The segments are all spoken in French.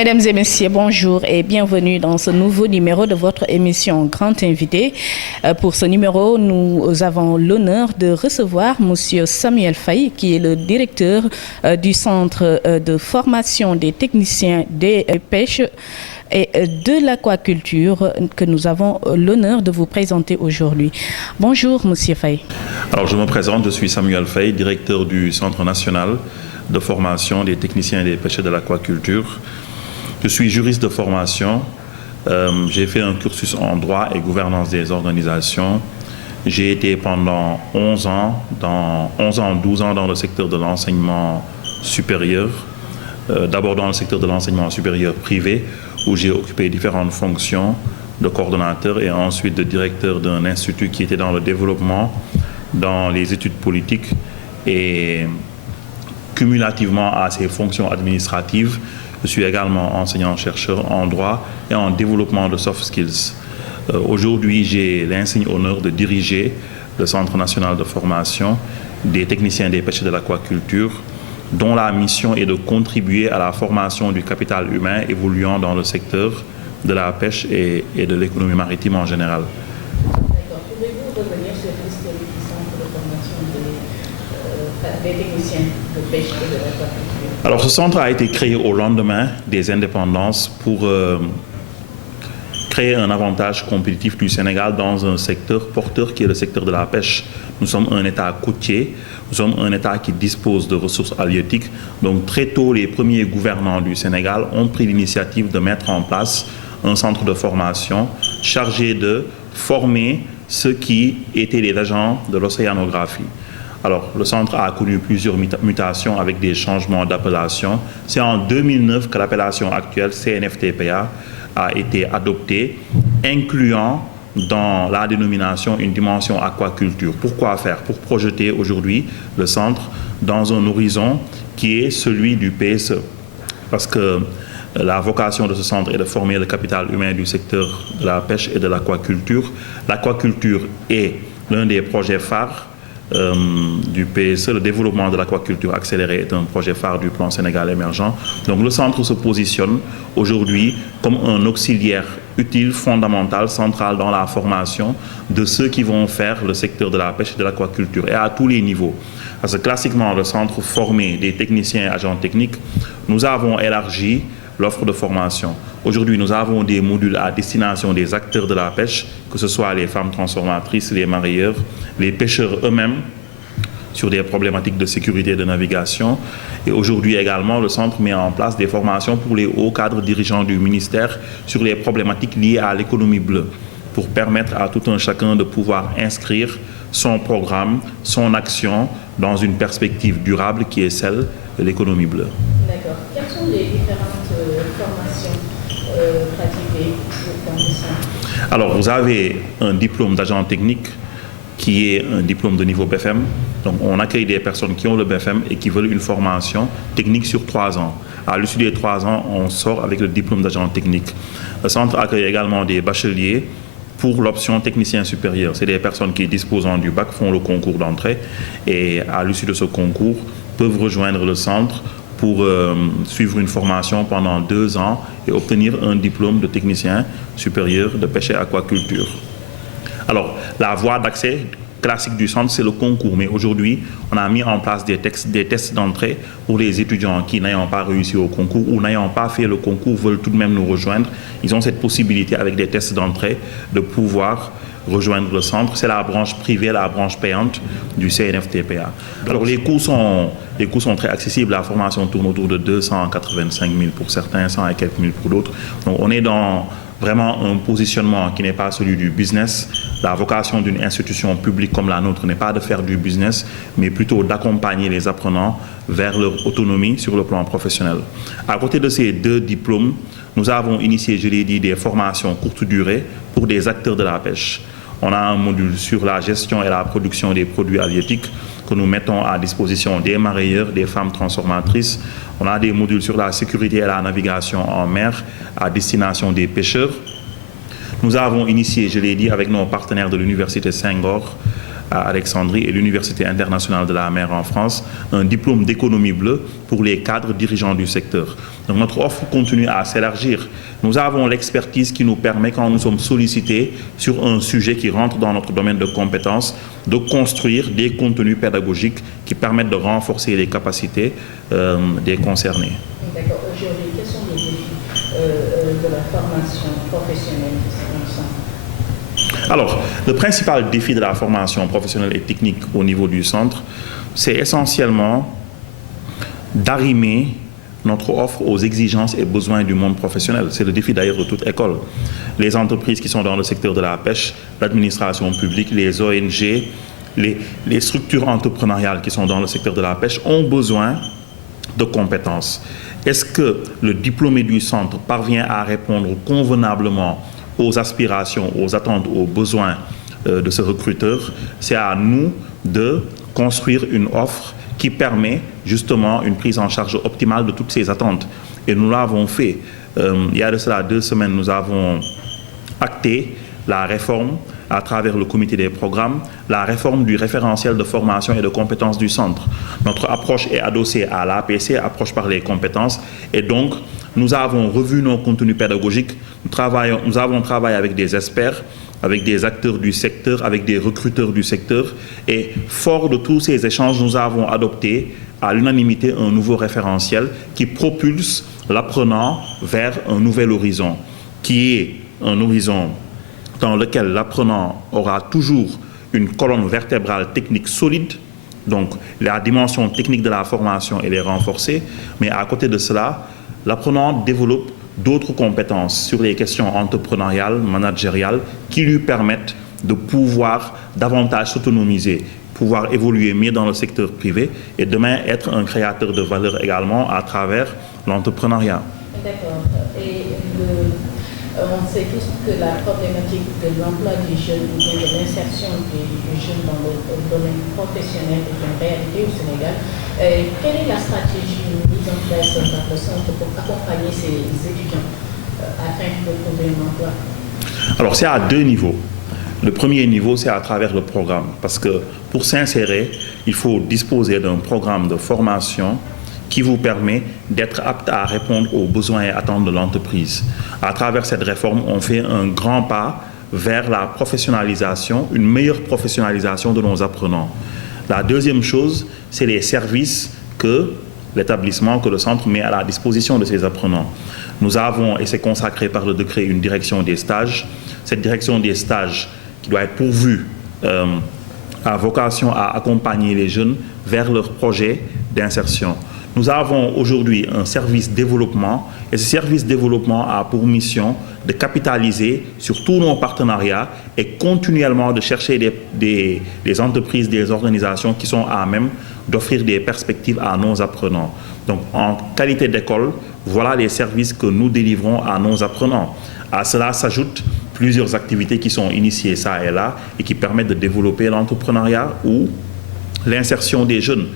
Mesdames et messieurs, bonjour et bienvenue dans ce nouveau numéro de votre émission Grand Invité. Pour ce numéro, nous avons l'honneur de recevoir M. Samuel Faye, qui est le directeur du Centre de formation des techniciens des pêches et de l'aquaculture que nous avons l'honneur de vous présenter aujourd'hui. Bonjour, M. Faye. Alors, je me présente, je suis Samuel Faye, directeur du Centre national de formation des techniciens des pêches et de l'aquaculture. Je suis juriste de formation. J'ai fait un cursus en droit et gouvernance des organisations. J'ai été pendant 12 ans dans le secteur de l'enseignement supérieur. D'abord dans le secteur de l'enseignement supérieur privé, où j'ai occupé différentes fonctions de coordonnateur et ensuite de directeur d'un institut qui était dans le développement, dans les études politiques et cumulativement à ces fonctions administratives. Je suis également enseignant-chercheur en droit et en développement de soft skills. Aujourd'hui, j'ai l'insigne honneur de diriger le Centre national de formation des techniciens des pêches et de l'aquaculture, dont la mission est de contribuer à la formation du capital humain évoluant dans le secteur de la pêche et de l'économie maritime en général. D'accord. Pouvez-vous revenir sur l'historique du Centre de formation des techniciens de pêche et de l'aquaculture? Alors, ce centre a été créé au lendemain des indépendances pour créer un avantage compétitif du Sénégal dans un secteur porteur qui est le secteur de la pêche. Nous sommes un État côtier, nous sommes un État qui dispose de ressources halieutiques. Donc, très tôt, les premiers gouvernants du Sénégal ont pris l'initiative de mettre en place un centre de formation chargé de former ceux qui étaient les agents de l'océanographie. Alors, le centre a connu plusieurs mutations avec des changements d'appellation. C'est en 2009 que l'appellation actuelle, CNFTPA, a été adoptée, incluant dans la dénomination une dimension aquaculture. Pourquoi faire? Pour projeter aujourd'hui le centre dans un horizon qui est celui du PSE. Parce que la vocation de ce centre est de former le capital humain du secteur de la pêche et de l'aquaculture. L'aquaculture est l'un des projets phares du PSE. Le développement de l'aquaculture accélérée est un projet phare du plan Sénégal émergent. Donc le centre se positionne aujourd'hui comme un auxiliaire utile, fondamental, central dans la formation de ceux qui vont faire le secteur de la pêche et de l'aquaculture et à tous les niveaux. Parce que classiquement, le centre formait des techniciens et agents techniques. Nous avons élargi l'offre de formation. Aujourd'hui, nous avons des modules à destination des acteurs de la pêche, que ce soit les femmes transformatrices, les mareyeurs, les pêcheurs eux-mêmes, sur des problématiques de sécurité et de navigation. Et aujourd'hui également, le centre met en place des formations pour les hauts cadres dirigeants du ministère sur les problématiques liées à l'économie bleue, pour permettre à tout un chacun de pouvoir inscrire son programme, son action dans une perspective durable qui est celle de l'économie bleue. D'accord. Quelles sont les différentes formations pratiquées dans le centre? Alors, vous avez un diplôme d'agent technique qui est un diplôme de niveau BFM. Donc, on accueille des personnes qui ont le BFM et qui veulent une formation technique sur 3 ans. À l'issue des 3 ans, on sort avec le diplôme d'agent technique. Le centre accueille également des bacheliers pour l'option technicien supérieur. C'est des personnes qui, disposant du bac, font le concours d'entrée et à l'issue de ce concours, peuvent rejoindre le centre pour suivre une formation pendant 2 ans et obtenir un diplôme de technicien supérieur de pêche et aquaculture. Alors, la voie d'accès classique du centre, c'est le concours. Mais aujourd'hui, on a mis en place des tests d'entrée pour les étudiants qui, n'ayant pas réussi au concours ou n'ayant pas fait le concours, veulent tout de même nous rejoindre. Ils ont cette possibilité, avec des tests d'entrée, de pouvoir rejoindre le centre. C'est la branche privée, la branche payante du CNFTPA. Alors, les coûts sont très accessibles. La formation tourne autour de 285 000 pour certains, 100 et quelques mille pour d'autres. Donc, on est dans vraiment un positionnement qui n'est pas celui du business. La vocation d'une institution publique comme la nôtre n'est pas de faire du business, mais plutôt d'accompagner les apprenants vers leur autonomie sur le plan professionnel. À côté de ces 2 diplômes, nous avons initié, je l'ai dit, des formations courte durée pour des acteurs de la pêche. On a un module sur la gestion et la production des produits halieutiques que nous mettons à disposition des mareyeurs, des femmes transformatrices. On a des modules sur la sécurité et la navigation en mer à destination des pêcheurs. Nous avons initié, je l'ai dit, avec nos partenaires de l'Université Senghor, à Alexandrie et l'Université internationale de la mer en France, un diplôme d'économie bleue pour les cadres dirigeants du secteur. Donc notre offre continue à s'élargir. Nous avons l'expertise qui nous permet, quand nous sommes sollicités sur un sujet qui rentre dans notre domaine de compétences, de construire des contenus pédagogiques qui permettent de renforcer les capacités des concernés. D'accord. Aujourd'hui, quels sont les défis de la formation professionnelle de ce centre? Alors, le principal défi de la formation professionnelle et technique au niveau du centre, c'est essentiellement d'arrimer notre offre aux exigences et besoins du monde professionnel. C'est le défi d'ailleurs de toute école. Les entreprises qui sont dans le secteur de la pêche, l'administration publique, les ONG, les structures entrepreneuriales qui sont dans le secteur de la pêche ont besoin de compétences. Est-ce que le diplômé du centre parvient à répondre convenablement aux aspirations, aux attentes, aux besoins de ce recruteur? C'est à nous de construire une offre qui permet justement une prise en charge optimale de toutes ces attentes. Et nous l'avons fait. Il y a de cela 2 semaines, nous avons acté la réforme à travers le comité des programmes, la réforme du référentiel de formation et de compétences du centre. Notre approche est adossée à l'APC, approche par les compétences, et donc nous avons revu nos contenus pédagogiques, nous avons travaillé avec des experts, avec des acteurs du secteur, avec des recruteurs du secteur, et fort de tous ces échanges, nous avons adopté à l'unanimité un nouveau référentiel qui propulse l'apprenant vers un nouvel horizon, qui est un horizon dans lequel l'apprenant aura toujours une colonne vertébrale technique solide, donc la dimension technique de la formation elle est renforcée, mais à côté de cela, l'apprenant développe d'autres compétences sur les questions entrepreneuriales, managériales, qui lui permettent de pouvoir davantage s'autonomiser, pouvoir évoluer mieux dans le secteur privé et demain être un créateur de valeur également à travers l'entrepreneuriat. D'accord. Et on sait tous que la problématique de l'emploi des jeunes ou de l'insertion des jeunes dans le domaine professionnel est une réalité au Sénégal. Quelle est la stratégie mise en place par le centre pour accompagner ces étudiants afin de trouver un emploi? Alors c'est à 2 niveaux. Le premier niveau, c'est à travers le programme, parce que pour s'insérer, il faut disposer d'un programme de formation qui vous permet d'être apte à répondre aux besoins et attentes de l'entreprise. À travers cette réforme, on fait un grand pas vers la professionnalisation, une meilleure professionnalisation de nos apprenants. La deuxième chose, c'est les services que l'établissement, que le centre met à la disposition de ses apprenants. Nous avons, et c'est consacré par le décret, une direction des stages. Cette direction des stages qui doit être pourvue a vocation à accompagner les jeunes vers leurs projets d'insertion. Nous avons aujourd'hui un service développement et ce service développement a pour mission de capitaliser sur tous nos partenariats et continuellement de chercher des entreprises, des organisations qui sont à même d'offrir des perspectives à nos apprenants. Donc en qualité d'école, voilà les services que nous délivrons à nos apprenants. À cela s'ajoutent plusieurs activités qui sont initiées ça et là et qui permettent de développer l'entrepreneuriat ou l'insertion des jeunes.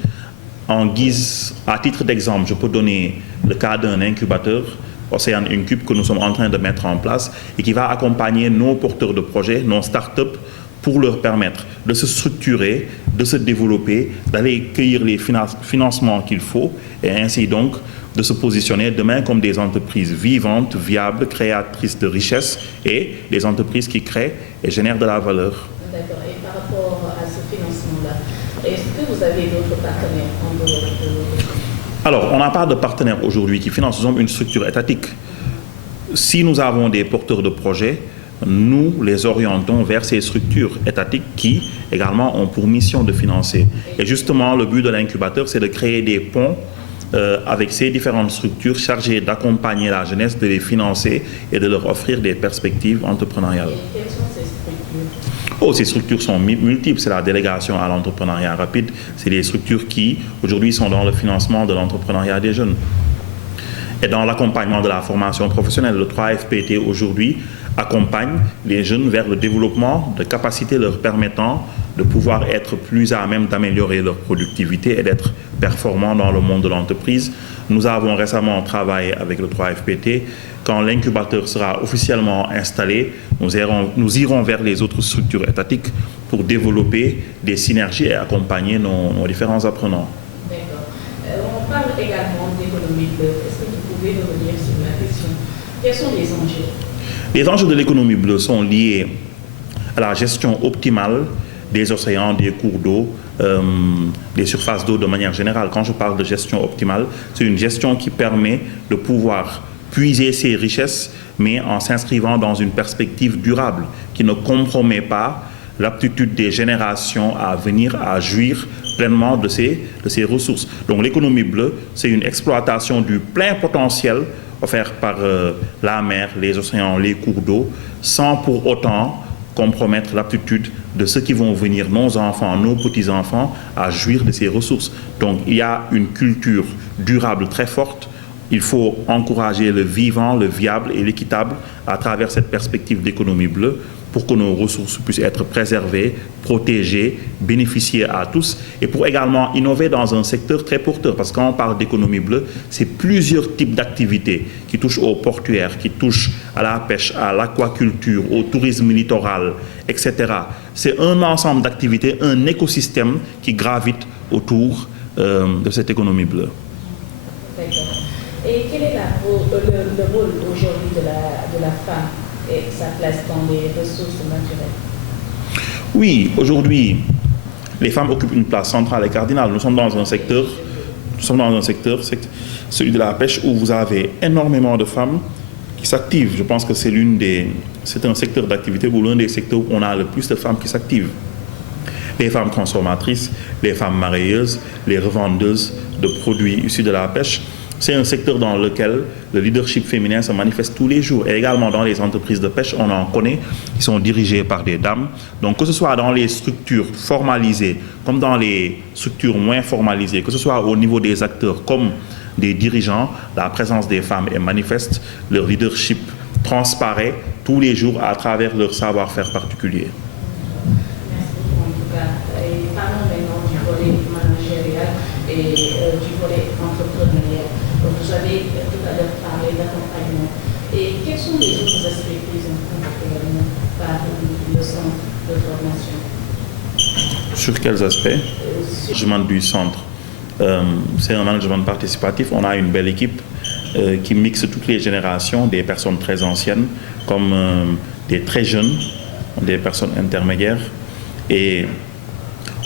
En guise, à titre d'exemple, je peux donner le cas d'un incubateur, Océane Incube, que nous sommes en train de mettre en place et qui va accompagner nos porteurs de projets, nos startups, pour leur permettre de se structurer, de se développer, d'aller cueillir les financements qu'il faut et ainsi donc de se positionner demain comme des entreprises vivantes, viables, créatrices de richesses et des entreprises qui créent et génèrent de la valeur. D'accord. Et par rapport à ce financement-là, est-ce que vous avez d'autres partenaires en dehors de... Alors, on n'a pas de partenaire aujourd'hui qui finance. Nous sommes une structure étatique. Si nous avons des porteurs de projets, nous les orientons vers ces structures étatiques qui, également, ont pour mission de financer. Et justement, le but de l'incubateur, c'est de créer des ponts avec ces différentes structures chargées d'accompagner la jeunesse, de les financer et de leur offrir des perspectives entrepreneuriales. Et quelles sont ces structures? Ces structures sont multiples. C'est la délégation à l'entrepreneuriat rapide. C'est des structures qui, aujourd'hui, sont dans le financement de l'entrepreneuriat des jeunes. Et dans l'accompagnement de la formation professionnelle, le 3FPT aujourd'hui accompagne les jeunes vers le développement de capacités leur permettant de pouvoir être plus à même d'améliorer leur productivité et d'être performants dans le monde de l'entreprise. Nous avons récemment travaillé avec le 3FPT. Quand l'incubateur sera officiellement installé, nous irons vers les autres structures étatiques pour développer des synergies et accompagner nos différents apprenants. D'accord. On parle également d'économie bleue. Est-ce que vous pouvez revenir sur la question? Quels sont les enjeux? Les enjeux de l'économie bleue sont liés à la gestion optimale des océans, des cours d'eau, des surfaces d'eau de manière générale. Quand je parle de gestion optimale, c'est une gestion qui permet de pouvoir puiser ces richesses, mais en s'inscrivant dans une perspective durable, qui ne compromet pas l'aptitude des générations à venir à jouir pleinement de ces ressources. Donc l'économie bleue, c'est une exploitation du plein potentiel offert par la mer, les océans, les cours d'eau, sans pour autant compromettre l'aptitude de ceux qui vont venir, nos enfants, nos petits-enfants, à jouir de ces ressources. Donc il y a une culture durable très forte. Il faut encourager le vivant, le viable et l'équitable à travers cette perspective d'économie bleue pour que nos ressources puissent être préservées, protégées, bénéficier à tous et pour également innover dans un secteur très porteur. Parce que quand on parle d'économie bleue, c'est plusieurs types d'activités qui touchent au portuaire, qui touchent à la pêche, à l'aquaculture, au tourisme littoral, etc. C'est un ensemble d'activités, un écosystème qui gravite autour de cette économie bleue. D'accord. Et quel est le rôle aujourd'hui de la femme et sa place dans les ressources naturelles? Oui, aujourd'hui, les femmes occupent une place centrale et cardinale. Nous sommes dans un secteur, celui de la pêche, où vous avez énormément de femmes qui s'activent. Je pense que c'est un secteur d'activité ou l'un des secteurs où on a le plus de femmes qui s'activent. Les femmes transformatrices, les femmes marailleuses, les revendeuses de produits issus de la pêche. C'est un secteur dans lequel le leadership féminin se manifeste tous les jours. Et également dans les entreprises de pêche, on en connaît, qui sont dirigées par des dames. Donc que ce soit dans les structures formalisées, comme dans les structures moins formalisées, que ce soit au niveau des acteurs comme des dirigeants, la présence des femmes est manifeste, leur leadership transparaît tous les jours à travers leur savoir-faire particulier. Merci beaucoup en tout cas. Et parlons maintenant du volet managérial et du volet entrepreneurial. Vous avez tout à l'heure parlé d'accompagnement. Et quels sont les autres aspects pris en compte également par le centre de formation? Sur quels aspects? Le management du centre, c'est un management participatif. On a une belle équipe qui mixe toutes les générations, des personnes très anciennes comme des très jeunes, des personnes intermédiaires. Et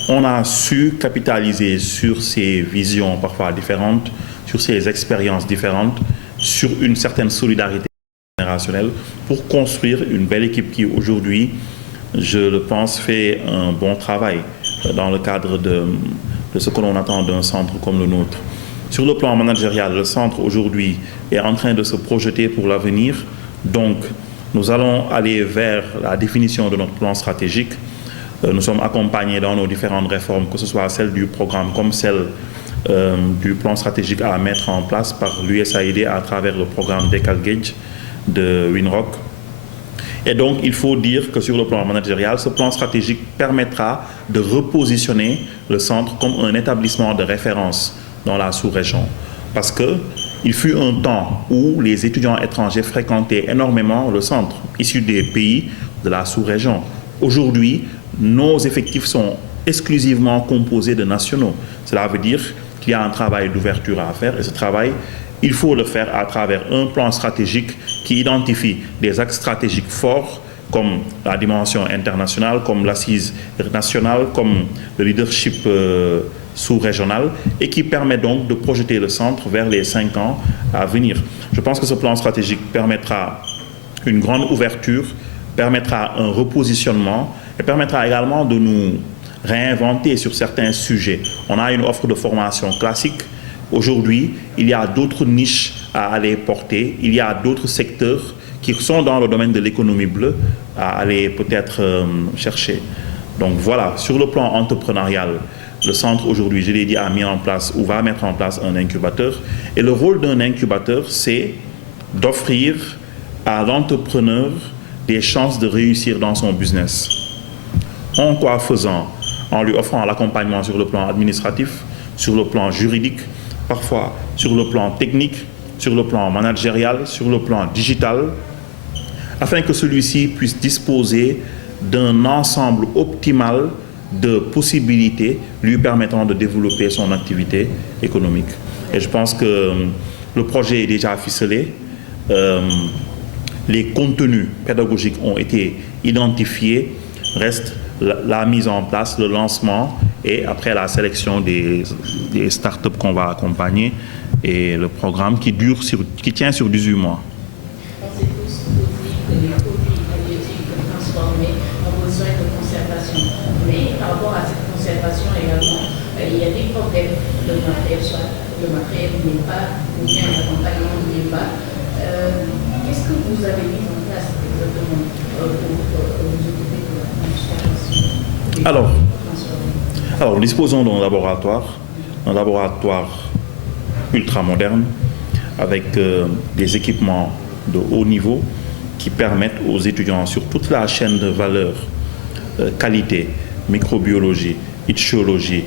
on a su capitaliser sur ces visions parfois différentes, sur ces expériences différentes, sur une certaine solidarité générationnelle pour construire une belle équipe qui aujourd'hui, je le pense, fait un bon travail dans le cadre de ce que l'on attend d'un centre comme le nôtre. Sur le plan managérial, le centre aujourd'hui est en train de se projeter pour l'avenir. Donc, nous allons aller vers la définition de notre plan stratégique. Nous sommes accompagnés dans nos différentes réformes, que ce soit celle du programme comme celle du plan stratégique à mettre en place par l'USAID à travers le programme Decalgage de Winrock. Et donc, il faut dire que sur le plan managérial, ce plan stratégique permettra de repositionner le centre comme un établissement de référence dans la sous-région. Parce qu'il fut un temps où les étudiants étrangers fréquentaient énormément le centre, issus des pays de la sous-région. Aujourd'hui, nos effectifs sont exclusivement composés de nationaux. Cela veut dire qu'il y a un travail d'ouverture à faire et ce travail, il faut le faire à travers un plan stratégique qui identifie des axes stratégiques forts comme la dimension internationale, comme l'assise nationale, comme le leadership sous-régional et qui permet donc de projeter le centre vers les 5 ans à venir. Je pense que ce plan stratégique permettra une grande ouverture, permettra un repositionnement et permettra également de nous réinventer sur certains sujets. On a une offre de formation classique. Aujourd'hui, il y a d'autres niches à aller porter. Il y a d'autres secteurs qui sont dans le domaine de l'économie bleue à aller peut-être chercher. Donc voilà, sur le plan entrepreneurial, le centre aujourd'hui, je l'ai dit, a mis en place ou va mettre en place un incubateur. Et le rôle d'un incubateur, c'est d'offrir à l'entrepreneur des chances de réussir dans son business. En quoi faisant? En lui offrant l'accompagnement sur le plan administratif, sur le plan juridique, parfois sur le plan technique, sur le plan managérial, sur le plan digital, afin que celui-ci puisse disposer d'un ensemble optimal de possibilités lui permettant de développer son activité économique. Et je pense que le projet est déjà ficelé. Les contenus pédagogiques ont été identifiés. Reste la mise en place, le lancement et après la sélection des startups qu'on va accompagner et le programme qui tient sur 18 mois. On sait tous aussi que les produits halieutiques transformés ont besoin de conservation. Mais par rapport à cette conservation également, il y a des problèmes de matériel, soit le matériel n'est pas, ou bien l'accompagnement n'est pas. Qu'est-ce que vous avez mis en place exactement pour vous occuper de la conservation? Alors, nous disposons d'un laboratoire ultra moderne avec des équipements de haut niveau qui permettent aux étudiants sur toute la chaîne de valeur, qualité, microbiologie, ichthyologie,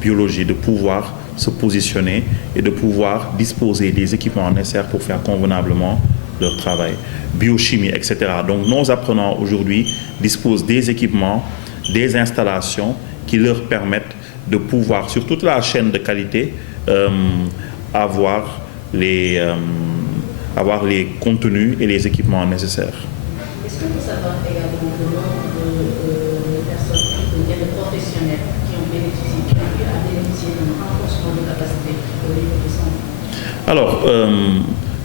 biologie, de pouvoir se positionner et de pouvoir disposer des équipements nécessaires pour faire convenablement leur travail. Biochimie, etc. Donc nos apprenants aujourd'hui disposent des équipements, des installations qui leur permettent de pouvoir, sur toute la chaîne de qualité, avoir les contenus et les équipements nécessaires. Est-ce que vous savez également le nombre de personnes, de professionnels qui ont pu bénéficier d'un renforcement de capacité au niveau du centre? Alors,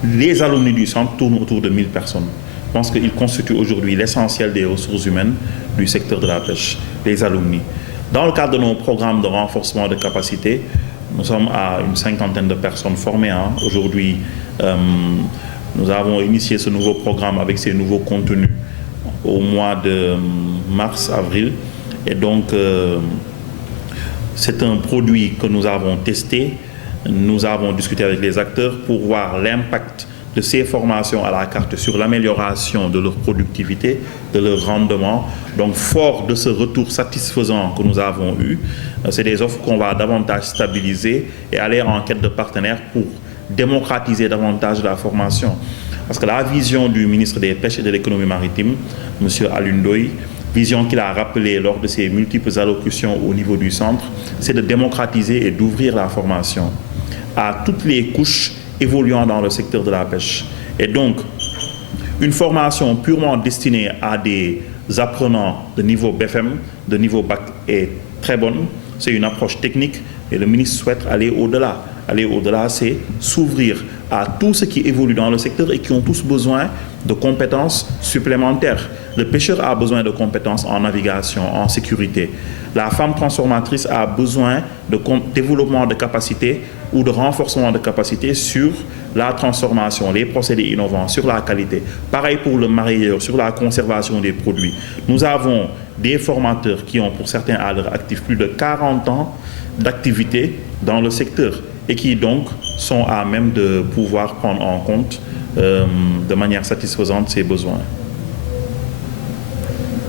les alumni du centre tournent autour de 1000 personnes. Je pense qu'ils constituent aujourd'hui l'essentiel des ressources humaines du secteur de la pêche, les alumni. Dans le cadre de nos programmes de renforcement de capacité, nous sommes à une cinquantaine de personnes formées. Aujourd'hui, nous avons initié ce nouveau programme avec ces nouveaux contenus au mois de mars-avril. Et donc, c'est un produit que nous avons testé. Nous avons discuté avec les acteurs pour voir l'impact de ces formations à la carte sur l'amélioration de leur productivité, de leur rendement. Donc, fort de ce retour satisfaisant que nous avons eu, c'est des offres qu'on va davantage stabiliser et aller en quête de partenaires pour démocratiser davantage la formation. Parce que la vision du ministre des Pêches et de l'économie maritime, M. Alioune Ndoye, vision qu'il a rappelée lors de ses multiples allocutions au niveau du centre, c'est de démocratiser et d'ouvrir la formation à toutes les couches évoluant dans le secteur de la pêche. Et donc, une formation purement destinée à des apprenants de niveau BFM, de niveau bac est très bonne. C'est une approche technique et le ministre souhaite aller au-delà. Aller au-delà, c'est s'ouvrir à tout ce qui évolue dans le secteur et qui ont tous besoin de compétences supplémentaires. Le pêcheur a besoin de compétences en navigation, en sécurité. La femme transformatrice a besoin de développement de capacités ou de renforcement de capacités sur la transformation, les procédés innovants, sur la qualité. Pareil pour le marailleur, sur la conservation des produits. Nous avons des formateurs qui ont pour certains à leur actif plus de 40 ans d'activité dans le secteur et qui donc sont à même de pouvoir prendre en compte de manière satisfaisante ces besoins.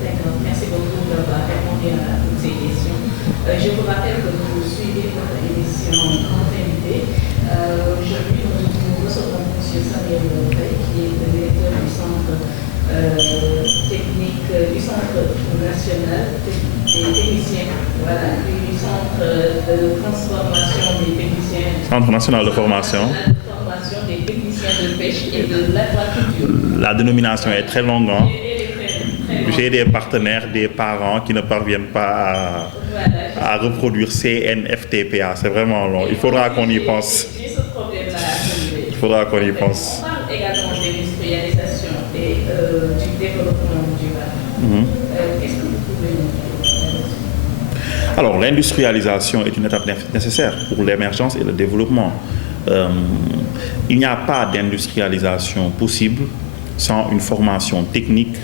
D'accord, merci beaucoup d'avoir répondu à toutes ces questions. Je vous rappelle que vous suivez votre émission Grand Invité. Aujourd'hui, nous recevons M. Samuel Faye, qui est le directeur du centre technique, du Centre national des techniciens, voilà, du Centre de transformation des techniciens. Centre national de formation. Des techniciens de pêche et de l'aquaculture. La dénomination est très longue. J'ai des partenaires, des parents qui ne parviennent pas à reproduire CNFTPA. C'est vraiment long. Il faudra qu'on y pense. J'ai ce problème-là à relever. Il faudra qu'on y pense. On parle également d'industrialisation et du développement durable. Qu'est-ce que vous pouvez nous dire? Alors, l'industrialisation est une étape nécessaire pour l'émergence et le développement. Il n'y a pas d'industrialisation possible sans une formation technique,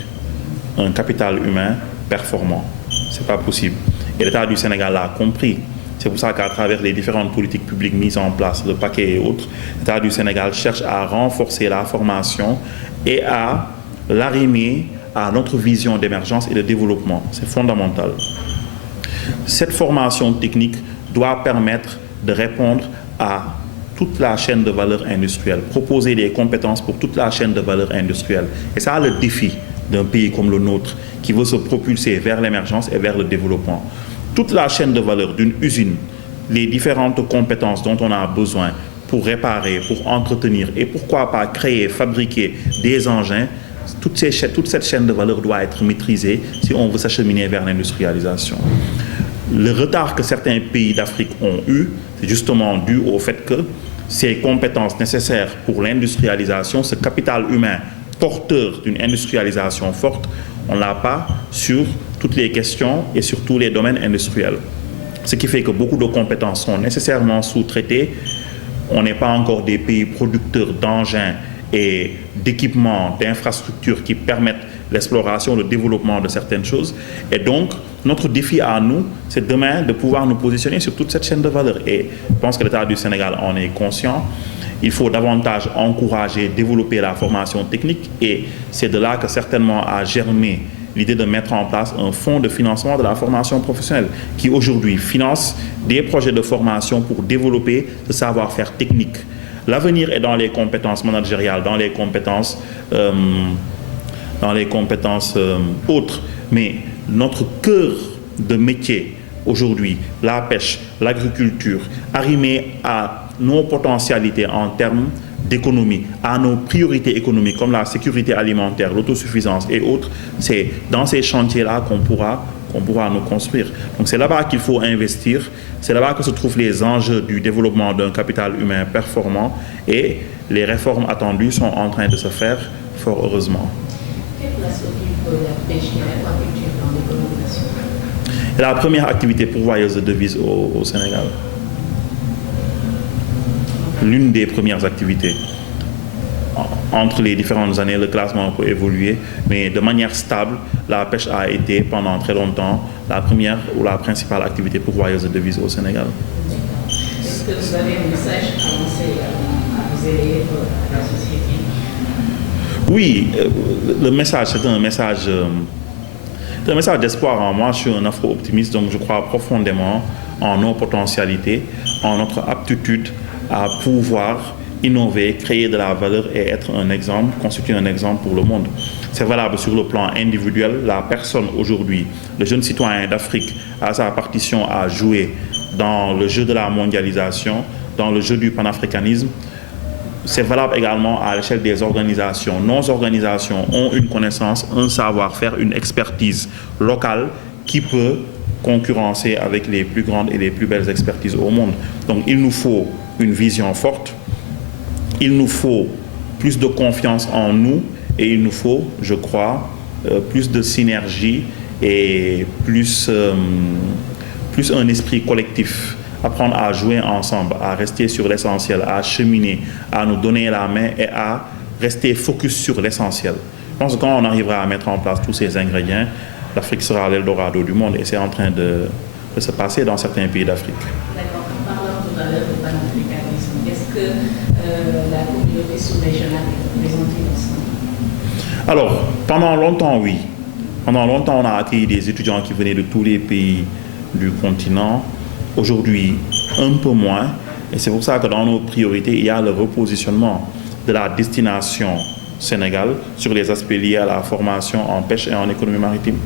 un capital humain performant. Ce n'est pas possible. Et l'État du Sénégal l'a compris. C'est pour ça qu'à travers les différentes politiques publiques mises en place, le paquet et autres, l'État du Sénégal cherche à renforcer la formation et à l'arrimer à notre vision d'émergence et de développement. C'est fondamental. Cette formation technique doit permettre de répondre à toute la chaîne de valeur industrielle, proposer des compétences pour toute la chaîne de valeur industrielle. Et ça, le défi d'un pays comme le nôtre, qui veut se propulser vers l'émergence et vers le développement. Toute la chaîne de valeur d'une usine, les différentes compétences dont on a besoin pour réparer, pour entretenir et pourquoi pas créer, fabriquer des engins, toute cette chaîne de valeur doit être maîtrisée si on veut s'acheminer vers l'industrialisation. Le retard que certains pays d'Afrique ont eu, c'est justement dû au fait que ces compétences nécessaires pour l'industrialisation, ce capital humain porteur d'une industrialisation forte, on ne l'a pas sur toutes les questions et sur tous les domaines industriels. Ce qui fait que beaucoup de compétences sont nécessairement sous-traitées. On n'est pas encore des pays producteurs d'engins et d'équipements, d'infrastructures qui permettent l'exploration, le développement de certaines choses. Et donc, notre défi à nous, c'est demain de pouvoir nous positionner sur toute cette chaîne de valeur. Et je pense que l'État du Sénégal en est conscient. Il faut davantage encourager, développer la formation technique. Et c'est de là que certainement a germé l'idée de mettre en place un fonds de financement de la formation professionnelle qui aujourd'hui finance des projets de formation pour développer ce savoir-faire technique. L'avenir est dans les compétences managériales, dans les compétences autres. Mais notre cœur de métier aujourd'hui, la pêche, l'agriculture, arrimé à nos potentialités en termes d'économie, à nos priorités économiques comme la sécurité alimentaire, l'autosuffisance et autres, c'est dans ces chantiers-là qu'on pourra nous construire. Donc c'est là-bas qu'il faut investir, c'est là-bas que se trouvent les enjeux du développement d'un capital humain performant et les réformes attendues sont en train de se faire, fort heureusement. Quelle place occupe la pêche et l'aquaculture dans l'économie nationale? C'est la première activité pourvoyeuse de devises au Sénégal. L'une des premières activités. Entre les différentes années, le classement peut évoluer, mais de manière stable, la pêche a été pendant très longtemps la première ou la principale activité pourvoyeuse de devises au Sénégal. Est-ce que vous avez un message à lancer à vos élèves, à la société? Oui, le message, c'est un message d'espoir. Moi, je suis un afro-optimiste, donc je crois profondément en nos potentialités, en notre aptitude à pouvoir innover, créer de la valeur et être un exemple, constituer un exemple pour le monde. C'est valable sur le plan individuel. La personne aujourd'hui, le jeune citoyen d'Afrique, a sa partition à jouer dans le jeu de la mondialisation, dans le jeu du panafricanisme. C'est valable également à l'échelle des organisations. Nos organisations ont une connaissance, un savoir-faire, une expertise locale qui peut concurrencer avec les plus grandes et les plus belles expertises au monde. Donc il nous faut une vision forte, il nous faut plus de confiance en nous et il nous faut, je crois, plus de synergie et plus un esprit collectif. Apprendre à jouer ensemble, à rester sur l'essentiel, à cheminer, à nous donner la main et à rester focus sur l'essentiel. Je pense que quand on arrivera à mettre en place tous ces ingrédients, l'Afrique sera l'Eldorado du monde et c'est en train de se passer dans certains pays d'Afrique. D'accord. En parlant tout à l'heure de panafricanisme, est-ce que la communauté sous-régionale est représentée dans ça? Alors, pendant longtemps, oui. Pendant longtemps, on a accueilli des étudiants qui venaient de tous les pays du continent. Aujourd'hui, un peu moins. Et c'est pour ça que dans nos priorités, il y a le repositionnement de la destination Sénégal sur les aspects liés à la formation en pêche et en économie maritime.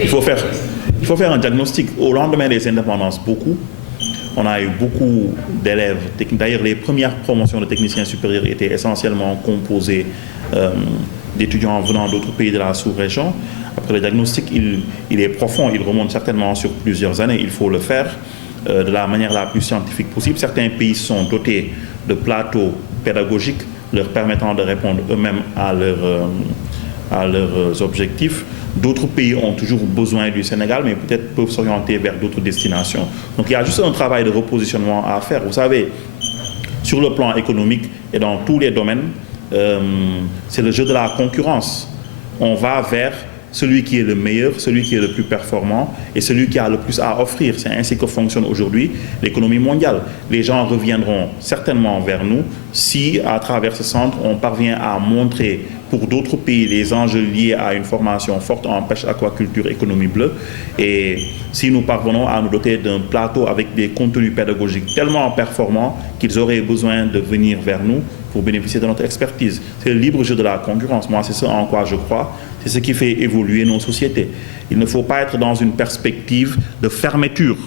Il faut faire un diagnostic. Au lendemain des indépendances, on a eu beaucoup d'élèves. D'ailleurs, les premières promotions de techniciens supérieurs étaient essentiellement composées d'étudiants venant d'autres pays de la sous-région. Après, le diagnostic, il est profond, il remonte certainement sur plusieurs années. Il faut le faire de la manière la plus scientifique possible. Certains pays sont dotés de plateaux pédagogiques leur permettant de répondre eux-mêmes à leurs objectifs. D'autres pays ont toujours besoin du Sénégal, mais peut-être peuvent s'orienter vers d'autres destinations. Donc il y a juste un travail de repositionnement à faire. Vous savez, sur le plan économique et dans tous les domaines, c'est le jeu de la concurrence. On va vers celui qui est le meilleur, celui qui est le plus performant et celui qui a le plus à offrir. C'est ainsi que fonctionne aujourd'hui l'économie mondiale. Les gens reviendront certainement vers nous si, à travers ce centre, on parvient à montrer pour d'autres pays les enjeux liés à une formation forte en pêche, aquaculture, économie bleue. Et si nous parvenons à nous doter d'un plateau avec des contenus pédagogiques tellement performants qu'ils auraient besoin de venir vers nous pour bénéficier de notre expertise. C'est le libre jeu de la concurrence. Moi, c'est ce en quoi je crois. C'est ce qui fait évoluer nos sociétés. Il ne faut pas être dans une perspective de fermeture.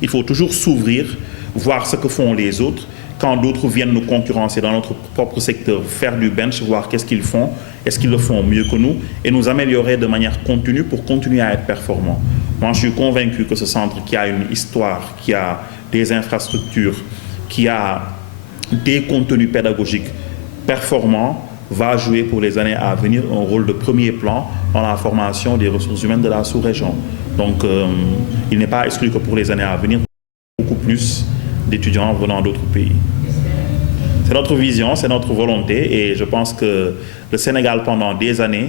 Il faut toujours s'ouvrir, voir ce que font les autres. Quand d'autres viennent nous concurrencer dans notre propre secteur, faire du bench, voir qu'est-ce qu'ils font, est-ce qu'ils le font mieux que nous, et nous améliorer de manière continue pour continuer à être performants. Moi, je suis convaincu que ce centre qui a une histoire, qui a des infrastructures, qui a des contenus pédagogiques performants, va jouer pour les années à venir un rôle de premier plan dans la formation des ressources humaines de la sous-région. Donc, il n'est pas exclu que pour les années à venir, beaucoup plus d'étudiants venant d'autres pays. C'est notre vision, c'est notre volonté et je pense que le Sénégal, pendant des années,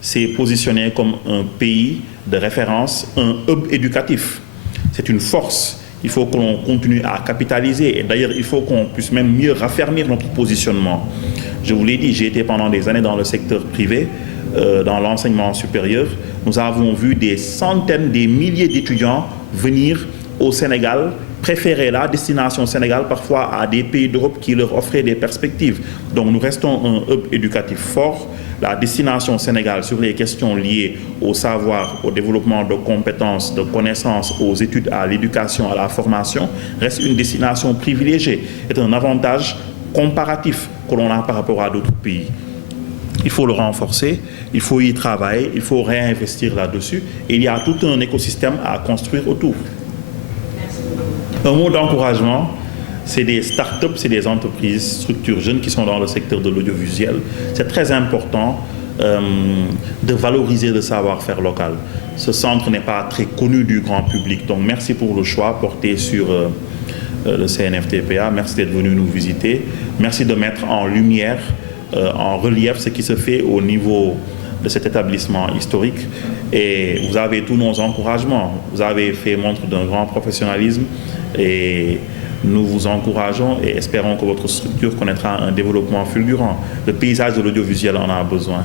s'est positionné comme un pays de référence, un hub éducatif. C'est une force. Il faut qu'on continue à capitaliser et d'ailleurs, il faut qu'on puisse même mieux raffermir notre positionnement. Je vous l'ai dit, j'ai été pendant des années dans le secteur privé, dans l'enseignement supérieur. Nous avons vu des centaines, des milliers d'étudiants venir au Sénégal, préférer la destination Sénégal parfois à des pays d'Europe qui leur offraient des perspectives. Donc nous restons un hub éducatif fort. La destination Sénégal sur les questions liées au savoir, au développement de compétences, de connaissances, aux études, à l'éducation, à la formation, reste une destination privilégiée. C'est un avantage comparatif que l'on a par rapport à d'autres pays. Il faut le renforcer, il faut y travailler, il faut réinvestir là-dessus. Et il y a tout un écosystème à construire autour. Un mot d'encouragement, c'est des start-up, c'est des entreprises, structures jeunes qui sont dans le secteur de l'audiovisuel. C'est très important de valoriser le savoir-faire local. Ce centre n'est pas très connu du grand public, donc merci pour le choix porté sur le CNFTPA. Merci d'être venu nous visiter. Merci de mettre en lumière, en relief ce qui se fait au niveau de cet établissement historique. Et vous avez tous nos encouragements. Vous avez fait montre d'un grand professionnalisme et nous vous encourageons et espérons que votre structure connaîtra un développement fulgurant. Le paysage de l'audiovisuel en a besoin.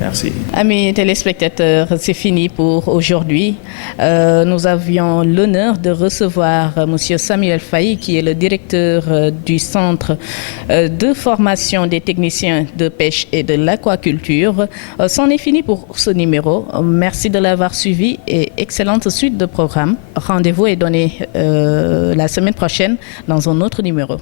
Merci. Amis téléspectateurs, c'est fini pour aujourd'hui. Nous avions l'honneur de recevoir M. Samuel Faye, qui est le directeur du Centre de formation des techniciens de pêche et de l'aquaculture. C'en est fini pour ce numéro. Merci de l'avoir suivi et excellente suite de programme. Rendez-vous est donné la semaine prochaine dans un autre numéro.